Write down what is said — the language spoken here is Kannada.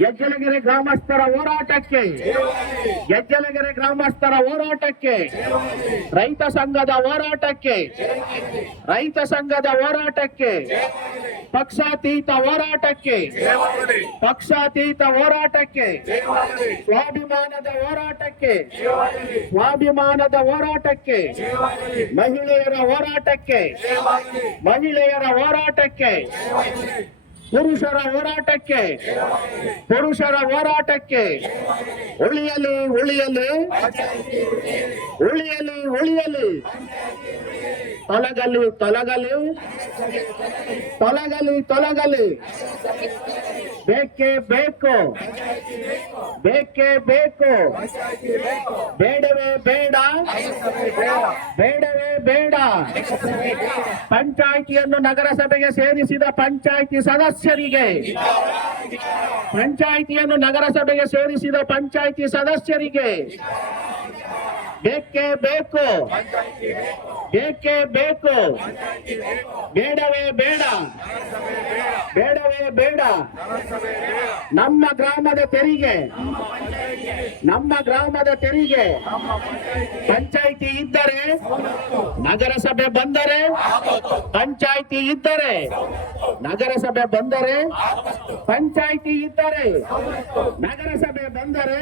ಹೆಜ್ಜಲಗೆರೆ ಗ್ರಾಮಸ್ಥರ ಹೋರಾಟಕ್ಕೆ, ಹೆಜ್ಜಲಗೆರೆ ಗ್ರಾಮಸ್ಥರ ಹೋರಾಟಕ್ಕೆ, ರೈತ ಸಂಘದ ಹೋರಾಟಕ್ಕೆ, ರೈತ ಸಂಘದ ಹೋರಾಟಕ್ಕೆ, ಪಕ್ಷಾತೀತ ಹೋರಾಟಕ್ಕೆ, ಪಕ್ಷಾತೀತ ಹೋರಾಟಕ್ಕೆ, ಸ್ವಾಭಿಮಾನದ ಹೋರಾಟಕ್ಕೆ, ಸ್ವಾಭಿಮಾನದ ಹೋರಾಟಕ್ಕೆ, ಮಹಿಳೆಯರ ಹೋರಾಟಕ್ಕೆ, ಮಹಿಳೆಯರ ಹೋರಾಟಕ್ಕೆ, ಪುರುಷರ ಹೋರಾಟಕ್ಕೆ, ಪುರುಷರ ಹೋರಾಟಕ್ಕೆ, ಉಳಿಯಲಿ ಉಳಿಯಲಿ ಉಳಿಯಲಿ ಉಳಿಯಲಿ, ತೊಲಗಲಿ ತೊಲಗಲಿ ತೊಲಗಲಿ ತೊಲಗಲಿ, ಬೇಕೇ ಬೇಕು ಬೇಕೇ ಬೇಕು, ಬೇಡವೇ ಬೇಡ ಬೇಡವೇ ಬೇಡ. ಪಂಚಾಯಿತಿಯನ್ನು ನಗರಸಭೆಗೆ ಸೇರಿಸಿದ ಪಂಚಾಯಿತಿ ಸದಸ್ಯರಿಗೆ, ಪಂಚಾಯಿತಿಯನ್ನು ನಗರಸಭೆಗೆ ಸೇರಿಸಿದ ಪಂಚಾಯಿತಿ ಸದಸ್ಯರಿಗೆ ಬೇಕೇ ಬೇಕು ಬೇಕೇ ಬೇಕು, ಬೇಡವೇ ಬೇಡ ಬೇಡವೇ ಬೇಡ. ನಮ್ಮ ಗ್ರಾಮದ ತೆರಿಗೆ, ನಮ್ಮ ಗ್ರಾಮದ ತೆರಿಗೆ ಪಂಚಾಯಿತಿ ಇದ್ದರೆ, ನಗರಸಭೆ ಬಂದರೆ, ಪಂಚಾಯಿತಿ ಇದ್ದರೆ, ನಗರಸಭೆ ಬಂದರೆ, ಪಂಚಾಯಿತಿ ಇದ್ದರೆ, ನಗರಸಭೆ ಬಂದರೆ